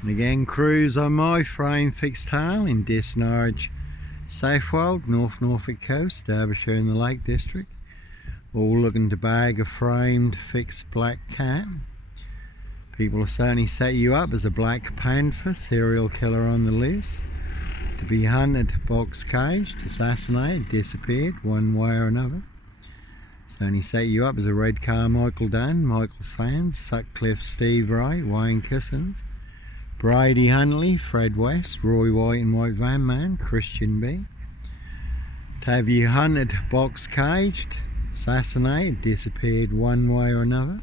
And again, crews on my frame fixed tail in Norwich, Wold, North Norfolk coast, Derbyshire in the Lake District. All looking to bag a framed fixed black cat. People have certainly set you up as a black panther, serial killer on the loose. To be hunted, box caged, assassinated, disappeared one way or another. Certainly set you up as a Red Carmichael Dan, Michael Sands, Sutcliffe Steve Wright, Wayne Cousins, Brady Huntley, Fred West, Roy White and White Van Man, Christian B. To have you hunted, box caged, assassinated, disappeared one way or another.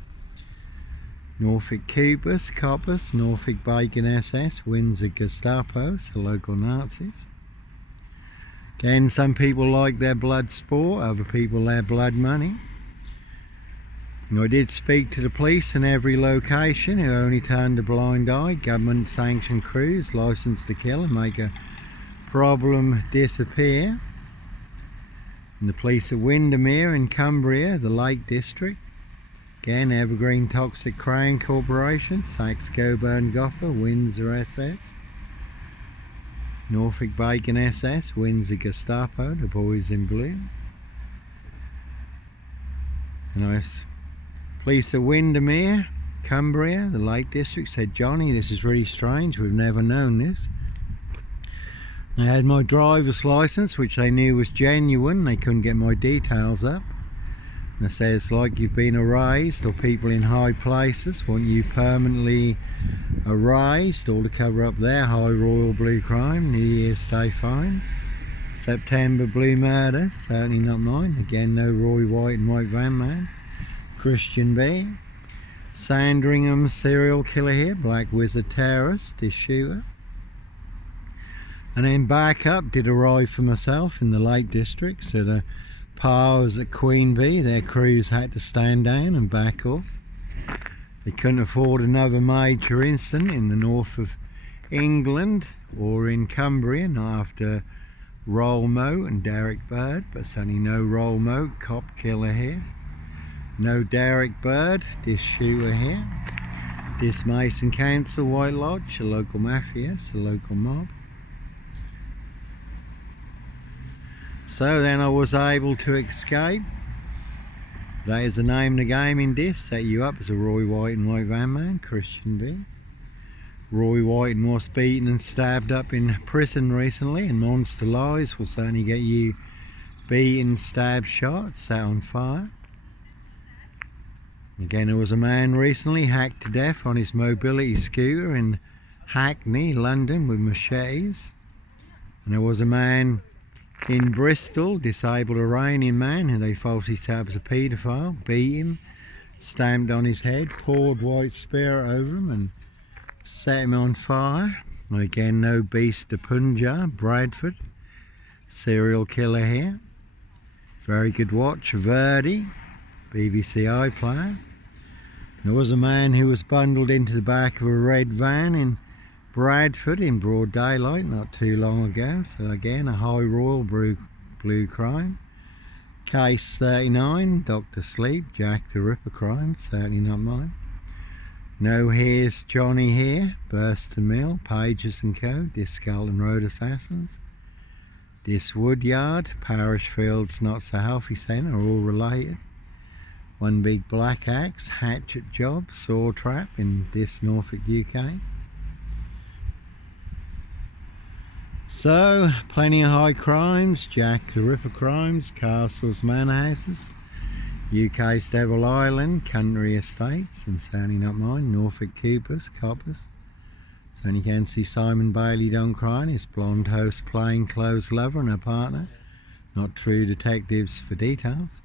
Norfolk Coppers, Norfolk Bacon SS, Windsor Gestapos, the local Nazis. Again, some people like their blood sport, other people their blood money. And I did speak to the police in every location who only turned a blind eye. Government sanctioned crews licensed to kill and make a problem disappear. And the police at Windermere in Cumbria, the Lake District. Again, Evergreen Toxic Crane Corporation, Saxe Coburn Gotha, Windsor SS. Norfolk Bacon SS, Windsor Gestapo, the boys in blue. And police at Windermere, Cumbria, the Lake District, said, "Johnny, this is really strange, we've never known this." I had my driver's licence, which they knew was genuine, they couldn't get my details up. And it says, like you've been erased, or people in high places want you permanently erased, all to cover up their high royal blue crime, New Year's Day fine. September blue murder, certainly not mine. Again, no Roy White and White Van Man. Christian B. Sandringham serial killer here, Black Wizard terrorist, this shooter. And then back up, did arrive for myself in the Lake District, so the powers at Queen Bee, their crews had to stand down and back off. They couldn't afford another major incident in the north of England or in Cumbria, not after Roll Moat and Derek Bird, but certainly no Roll Moat, cop killer here. No Derek Bird, this shooter here. This Mason Council, White Lodge, a local mafia, a local mob. So then I was able to escape. That is the name of the game in this. Set you up as a Roy White and White Van Man, Christian B. Roy White was beaten and stabbed up in prison recently, and Monster Lies will certainly get you beaten, stabbed, shot, set on fire. Again, there was a man recently hacked to death on his mobility scooter in Hackney, London, with machetes. And there was a man in Bristol, disabled Iranian man who they falsely set up as a paedophile, beat him, stamped on his head, poured white spirit over him and set him on fire. And again, no Beast of Punjab, Bradford, serial killer here. Very good watch, Verdi, BBC iPlayer. There was a man who was bundled into the back of a red van in Bradford in broad daylight not too long ago. So again, a high royal blue crime. Case 39, Dr. Sleep, Jack the Ripper crime, certainly not mine. No Here's Johnny here, Burston Mill, Pages and Co, this Skelton Road Assassins. This Woodyard, Parish Fields Not So Healthy Centre, are all related. One Big Black Axe, Hatchet Job, Saw Trap in this Norfolk, UK. So, plenty of high crimes, Jack the Ripper crimes, castles, manor houses, UK's Devil Island, country estates, and certainly not mine, Norfolk Coppers. So you can see Simon Bailey Don't Cry and his blonde host plainclothes lover and her partner. Not true detectives for details.